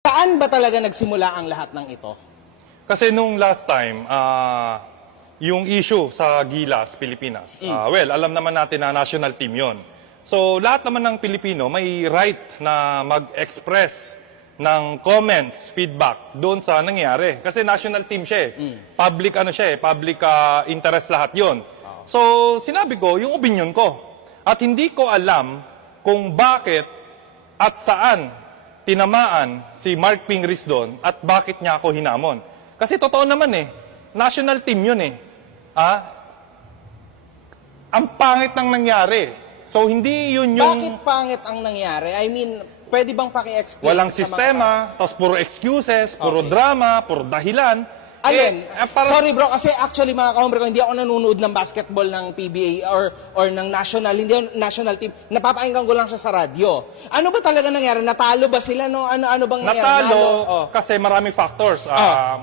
Saan ba talaga nagsimula ang lahat ng ito? Kasi nung last time, yung issue sa Gilas, Pilipinas, well, alam naman natin na national team yon. So, lahat naman ng Pilipino may right na mag-express ng comments, feedback doon sa nangyari. Kasi national team siya eh. Public public interest lahat yon. So, sinabi ko yung opinion ko. At hindi ko alam kung bakit at saan tinamaan si Mark Pingris doon at bakit niya ako hinamon. Kasi totoo naman eh, national team yun eh. Ang pangit ng nangyari. So hindi yun yung... Bakit pangit ang nangyari? I mean, pwede bang paki-explain? Walang sa sistema, tapos puro excuses, puro drama, puro dahilan. Ayun, sorry bro, kasi actually mga kahombre ko, hindi ako nanonood ng basketball ng PBA or ng national, hindi yung national team. Napapakinggan ko lang siya sa radyo. Ano ba talaga nangyari? Natalo ba sila? No? Ano bang nangyari? Natalo, kasi maraming factors.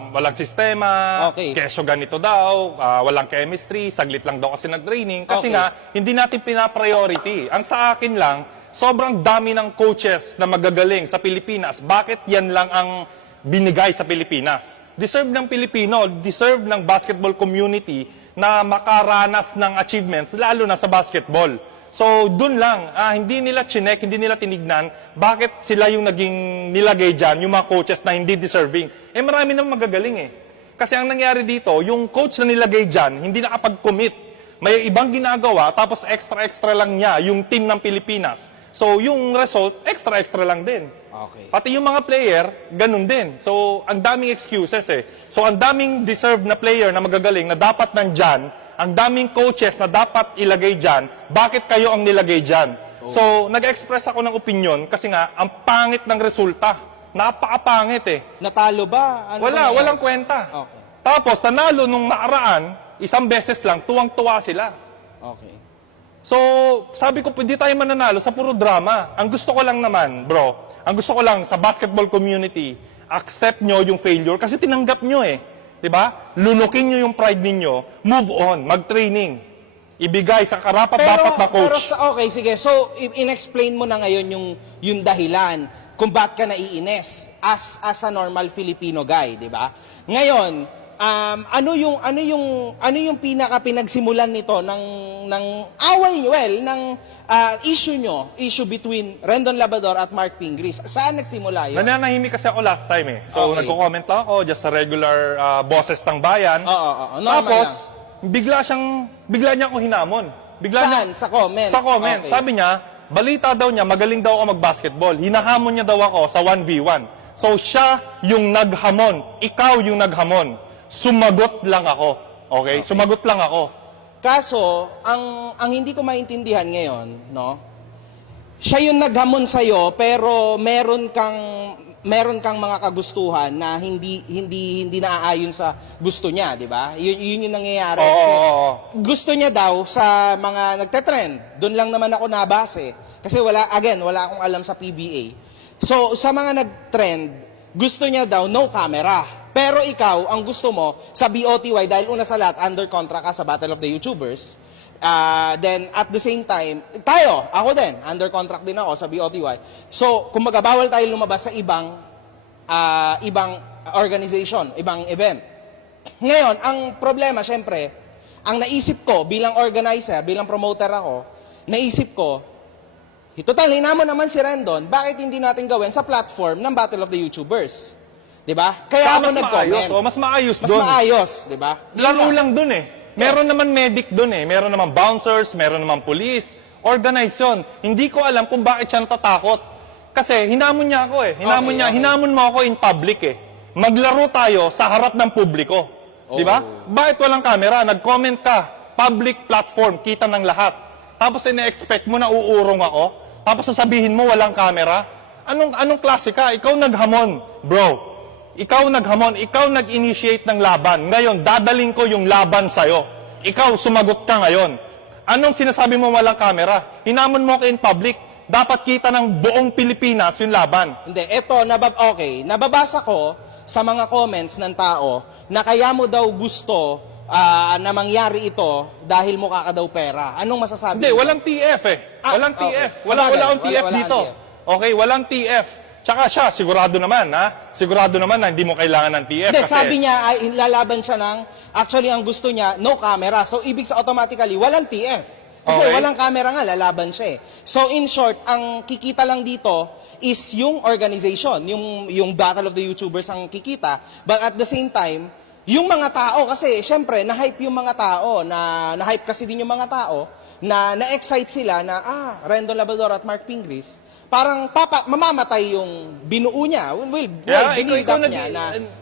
Walang sistema, kesyo ganito daw, walang chemistry, saglit lang daw kasi nag-training. Kasi nga, hindi natin pinapriority. Ang sa akin lang, sobrang dami ng coaches na magagaling sa Pilipinas. Bakit yan lang ang binigay sa Pilipinas? Deserve ng Pilipino, deserve ng basketball community na makaranas ng achievements, lalo na sa basketball. So, dun lang, hindi nila chinek, hindi nila tinignan, bakit sila yung naging nilagay dyan, yung mga coaches na hindi deserving. Eh, marami naman magagaling eh. Kasi ang nangyari dito, yung coach na nilagay dyan, hindi nakapag-commit. May ibang ginagawa, tapos extra-extra lang niya yung team ng Pilipinas. So, yung result, extra-extra lang din. Okay. Pati yung mga player, ganun din. So, ang daming excuses eh. So, ang daming deserved na player na magagaling na dapat nandyan, ang daming coaches na dapat ilagay dyan, bakit kayo ang nilagay dyan? So, nag-express ako ng opinion kasi nga, ang pangit ng resulta. Napakapangit eh. Natalo ba? Walang kwenta. Okay. Tapos, nanalo nung nakaraan, isang beses lang, tuwang-tuwa sila. Okay. So, sabi ko, pwede tayo mananalo sa puro drama. Ang gusto ko lang naman, bro, ang gusto ko lang sa basketball community, accept nyo yung failure kasi tinanggap nyo eh. Diba? Lunukin nyo yung pride ninyo, move on, mag-training. Ibigay sa karapat-dapat na coach. Okay, sige. So, in-explain mo na ngayon yung dahilan kung bakit ka naiinis as a normal Filipino guy, di ba? Ngayon, ano yung pinagsimulan nito ng away nyo, issue between Rendon Labrador at Mark Pingris? Saan nagsimula yun? Nananahimik kasi ako last time eh. So, nagko-comment lang ako just sa regular bosses ng bayan. Tapos, bigla niya ako hinamon. Saan? Sa comment? Sa comment. Okay. Sabi niya, balita daw niya, magaling daw ako mag-basketball. Hinahamon niya daw ako sa 1v1. So, siya yung naghamon. Ikaw yung naghamon. Sumagot lang ako. Okay? Sumagot lang ako. Kaso, ang hindi ko maintindihan ngayon, no? Siya yung naghamon sa'yo, pero meron kang mga kagustuhan na hindi naaayon sa gusto niya, di ba? Yun yung nangyayari. Kasi gusto niya daw sa mga nagte-trend. Doon lang naman ako nabase. Kasi wala akong alam sa PBA. So, sa mga nag-trend, gusto niya daw no camera. Pero ikaw, ang gusto mo sa BOTY, dahil una sa lahat, under contract ka sa Battle of the YouTubers, then at the same time, ako din, under contract din ako sa BOTY. So, kung bawal tayo lumabas sa ibang organization, ibang event. Ngayon, ang problema, syempre, ang naisip ko bilang organizer, bilang promoter ako, naisip ko, total, hinamon naman si Rendon, bakit hindi natin gawin sa platform ng Battle of the YouTubers? Diba? Kaya ako nag-comment. Mas maayos Mas doon. maayos, diba? Laro lang doon eh. Meron naman medic doon eh. Meron naman bouncers, meron naman police. Organization. Hindi ko alam kung bakit siya natatakot. Kasi hinamon niya ako eh. Hinamon mo ako in public eh. Maglaro tayo sa harap ng publiko. Diba? Bakit walang camera? Nag-comment ka. Public platform. Kita ng lahat. Tapos ina-expect mo na uurong ako. Tapos sasabihin mo walang camera. Anong klase ka? Ikaw naghamon, bro. Ikaw naghamon, ikaw nag-initiate ng laban. Ngayon, dadaling ko yung laban sa'yo. Ikaw, sumagot ka ngayon. Anong sinasabi mo walang camera? Hinamon mo ka in public. Dapat kita ng buong Pilipinas yung laban. Hindi, nababasa ko sa mga comments ng tao na kaya mo daw gusto na mangyari ito dahil mukha ka daw pera. Anong masasabi? Hindi, walang TF eh. Walang TF. Wala akong TF dito. Okay, walang TF. Tsaka siya, sigurado naman, sigurado naman na hindi mo kailangan ng TF. Hindi, kasi, sabi niya ay lalaban siya ng, actually ang gusto niya, no camera. So ibig sa automatically, walang TF. Kasi Okay. walang camera nga, lalaban siya eh. So in short, ang kikita lang dito is yung organization, yung Battle of the YouTubers ang kikita. But at the same time, yung mga tao, kasi syempre, na-hype yung mga tao, na-hype kasi din yung mga tao, na-excite sila na, Rendon Labrador at Mark Pingris, parang mamamatay yung binuo niya. Well, binild up niya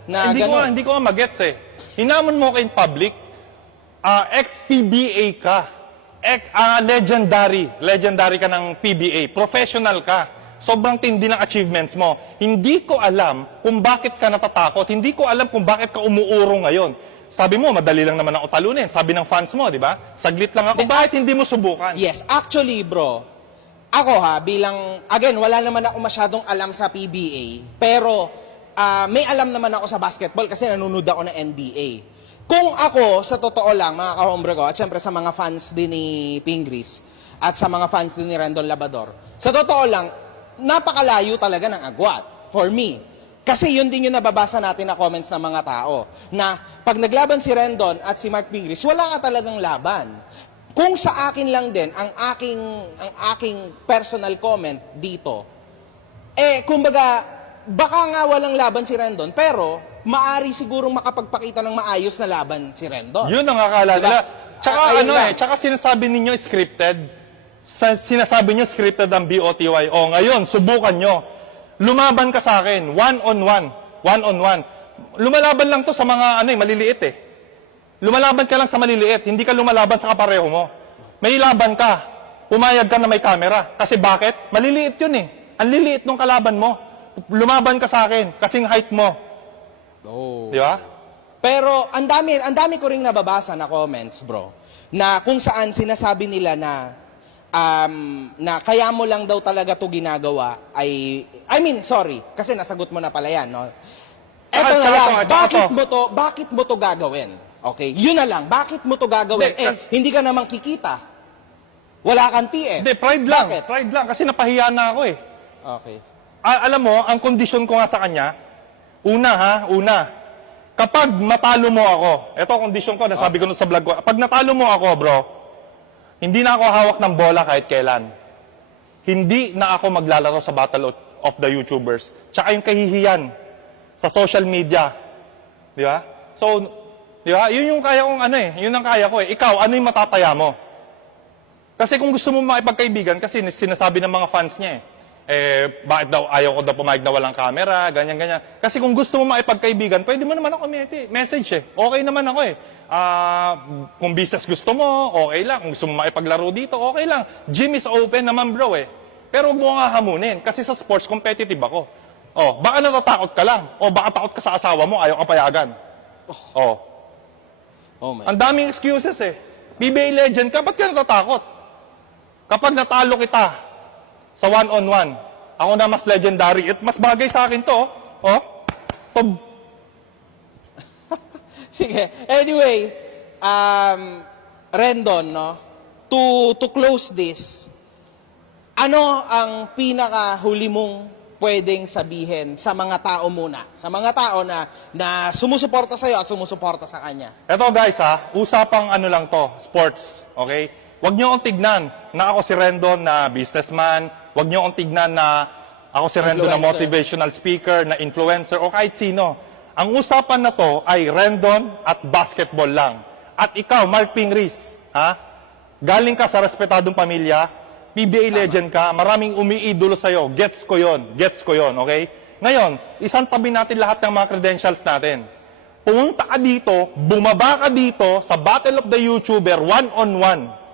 na gano'n. Hindi ko nga magets eh. Hinamon mo kayo in public, ex-PBA ka. Legendary ka ng PBA. Professional ka. Sobrang tindi ng achievements mo. Hindi ko alam kung bakit ka natatakot. Hindi ko alam kung bakit ka umuurong ngayon. Sabi mo, madali lang naman ako talunin. Sabi ng fans mo, di ba? Saglit lang ako. Bakit hindi mo subukan? Yes, actually bro, ako bilang, again, wala naman ako masyadong alam sa PBA, pero may alam naman ako sa basketball kasi nanonood ako ng NBA. Kung ako, sa totoo lang, mga kahombre ko, at syempre sa mga fans din ni Pingris, at sa mga fans din ni Rendon Labrador, sa totoo lang, napakalayo talaga ng agwat, for me. Kasi yun din yung nababasa natin na comments ng mga tao, na pag naglaban si Rendon at si Mark Pingris, wala ka talagang laban. Kung sa akin lang din, ang aking personal comment dito, kumbaga, baka nga walang laban si Rendon, pero maari sigurong makapagpakita ng maayos na laban si Rendon. Yun ang akala nila. Tsaka Ayun lang. tsaka sinasabi ninyo scripted. Sinasabi nyo scripted ang BOTY. O ngayon, subukan nyo. Lumaban ka sa akin, one-on-one. One-on-one. Lumalaban lang to sa mga maliliit eh. Lumalaban ka lang sa maliliit, hindi ka lumalaban sa kapareho mo. May laban ka, pumayag ka na may camera. Kasi bakit? Maliliit yun eh. Ang liliit nung kalaban mo. Lumaban ka sa akin, kasing height mo. Oh. Di ba? Pero ang dami ko ring nababasa na comments, bro, na kung saan sinasabi nila na kaya mo lang daw talaga to ginagawa sorry, kasi nasagot mo na pala yan, no? Eto na lang, bakit mo to gagawin? Okay, yun na lang, bakit mo to gagawin? Hindi ka namang kikita. Wala kang TF. Hindi, pride lang. Bakit? Pride lang, kasi napahiya na ako eh. Okay. Alam mo, ang kondisyon ko nga sa kanya, una, kapag matalo mo ako, ito ang kondisyon ko, nasabi ko sa vlog ko, pag natalo mo ako, bro, hindi na ako hawak ng bola kahit kailan. Hindi na ako maglalaro sa Battle of the YouTubers. Tsaka yung kahihiyan sa social media. Di ba? So, di ba? Yun yung kaya kong yun ang kaya ko eh. Ikaw, ano yung matataya mo? Kasi kung gusto mo makipagkaibigan, kasi sinasabi ng mga fans niya bakit daw ayaw ko daw pumayag na walang camera, ganyan. Kasi kung gusto mo makipagkaibigan, pwede mo naman ako message eh. Okay naman ako eh. Kung business gusto mo, okay lang. Kung gusto mo makipaglaro dito, okay lang. Gym is open naman bro eh. Pero huwag mo nga hamunin, kasi sa sports competitive ako. Baka natatakot ka lang. Baka takot ka sa asawa mo, ayaw ka payagan. Oh my. Ang daming excuses eh. PBA legend ka, ba't ka natatakot? Kapag natalo kita sa one-on-one, ako na mas legendary at mas bagay sa akin to. Sige. Anyway, Rendon, no? To close this, ano ang pinakahuli mong pwedeng sabihin sa mga tao muna? Sa mga tao na sumusuporta sa'yo at sumusuporta sa kanya. Eto guys usapang lang to, sports, okay? Huwag niyo akong tignan na ako si Rendon na businessman, huwag niyo akong tignan na ako si Rendon na motivational speaker, na influencer, o kahit sino. Ang usapan na to ay Rendon at basketball lang. At ikaw, Mark Pingris, galing ka sa respetadong pamilya, PBA legend ka, maraming umiidolo sa'yo, gets ko yon, okay? Ngayon, isang tabi natin lahat ng mga credentials natin. Pumunta ka dito, bumaba ka dito sa Battle of the YouTuber, one-on-one.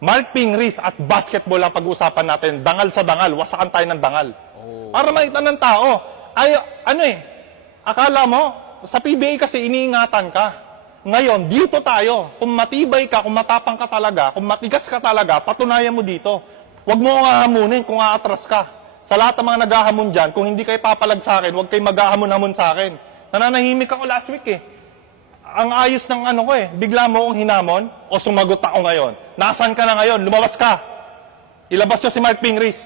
Mark Pingris at basketball ang pag-uusapan natin, dangal sa dangal, wasakan tayo ng dangal. Para makita ng tao, akala mo, sa PBA kasi iniingatan ka. Ngayon, dito tayo. Kung matibay ka, kung matapang ka talaga, kung matigas ka talaga, patunayan mo dito. Huwag mo nga hamunin kung aatras ka. Sa lahat ng mga naghahamon dyan, kung hindi kayo papalag sa akin, huwag kayo maghahamon-hamon sa akin. Nananahimik ako last week eh. Ang ayos ng bigla mo akong hinamon o sumagot ako ngayon. Nasaan ka na ngayon? Lumabas ka. Ilabas nyo si Mark Pingris.